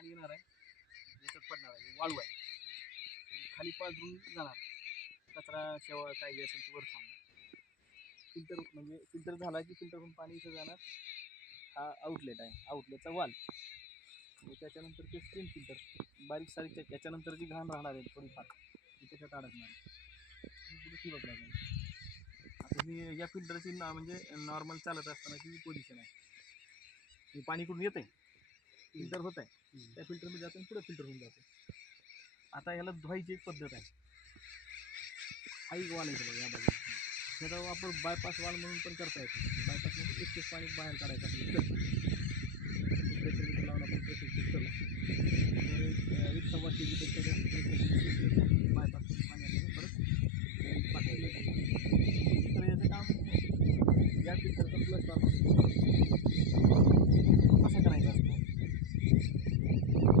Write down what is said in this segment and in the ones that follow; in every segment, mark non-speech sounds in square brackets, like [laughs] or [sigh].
पाणी येणार आहे. याच्यात पडणार आहे. वाळू आहे. खाली पाजरून जाणार. कचरा शेवाळ काय जे असेल ते वर थांबणार. फिल्टर म्हणजे फिल्टर झाला की फिल्टरहून पाणी इथं जाणार. हा आउटलेट आहे. आउटलेटचा वाल त्याच्यानंतर ते स्क्रीन फिल्टर बारीक सारीक त्याच्यानंतर जी घाण राहणार आहे थोडीफार ती त्याच्यात अडकणार आहे. आणि ठिबक आता ही या फिल्टरची ना म्हणजे नॉर्मल चालत असताना ती पोझिशन आहे. हे पाणी कुठून येते फिल्टर होत आहे. त्या फिल्टरमध्ये जातं आणि पुढे फिल्टर होऊन जातं. आता याला धुवायची एक पद्धत आहे. हा एक वाल आहे बघा या बाजूला. त्याचा वापर बायपास वाल म्हणून पण करता येतो. बायपास म्हणजे एकटेच पाणी बाहेर काढायचं असेल [laughs] तर प्रेशर मीटर लावून आपण प्रेशर चेक करू तर एक अं, एक सव्वा के जीपेक्षा जास्त बायपास करून पाणी आपल्याला परत पाठवायचं तर याचं काम या फिल्टरचं प्लस कसं करायचं असतं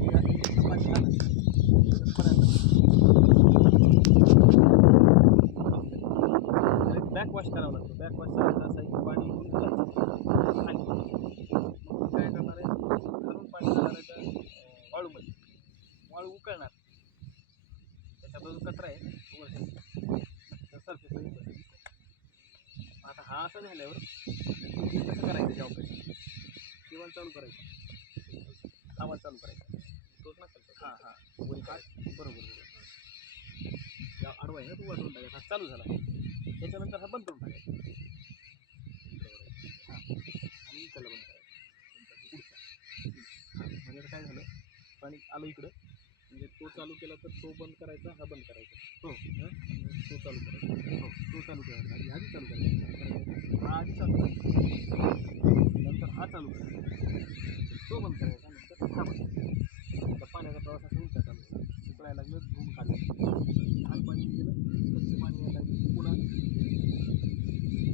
या फिल्टरचं पाणी आलं तर परत बॅक वॉश करावं लागतं. बॅक वॉश करायचं असं की पाणी घालायचं खाली. मग काय करणार आहे? खालून पाणी अं, वाळूमध्ये. वाळू उकळणार. त्याच्यातला जो कचरा आहे तो सरफेस आता हा असं झाल्यावर कसं करायचं जॉब किंवा चालू करायचं. आवाज चालू करायचा. तोच ना हां हां. हा बरोबर बरोबर. आडवा आहे ना तू वाजवून टाकायचा. हा चालू झाला. त्याच्यानंतर हा बंद करून टाकायचा. हां आणि इकडला बंद करायचा म्हणजे काय झालं? पाणी आलं इकडं. म्हणजे तो चालू केला तर तो बंद करायचा हा बंद करायचा. हो. आणि तो चालू करायचा. हो. तो चालू करायचा. आधी आधी चालू करायचा. हा आधी चालू करायचा. नंतर हा चालू करायचा. तो बंद करायचा. नंतर हा बंद करायचा. पाण्याचा प्रवास असा उलटा चालू झाला उकळायला लागलं धुवून काढलं लहान पाणी गेलं स्वच्छ पाणी यायला लागलं पुन्हा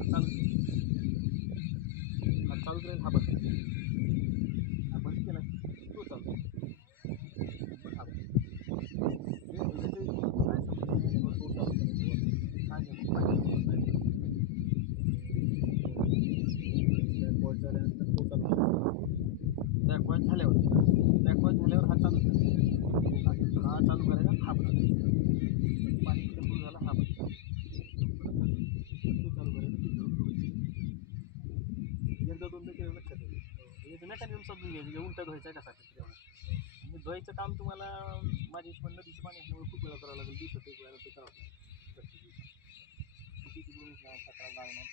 चालू हा चालू करेल हा बंद हा बंद केला की तो चालू मग हा बंद हे याचे काय समजून तो चालू करायचा हा घ्या पाणी बॅकवॉश झाल्यानंतर तो चालू बॅकवॉश झाल्यावर. बॅकवॉश झाल्यावर हा चालू करायचा हा चालू करायचा हा बंद पाणी कंट्रोल झाला हा बंद तो चालू करायचा ती धरून एकदा दोनदा केलं लक्षात येईल. हो, याचं मेकॅनिझम समजून घ्यायचं की म्हणजे उलटा धुवायचा आहे कसा म्हणजे धुवायचं काम तुम्हाला माझ्या हिशोबाने नदीचं पाणी असल्यामुळे खूप वेळा करावं लागेल. दिवसात एक वेळा ते करावं लागेल. किती तिकडून सकाळ लागणार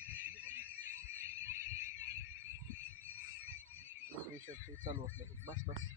शकते. चालू असलं बस बस.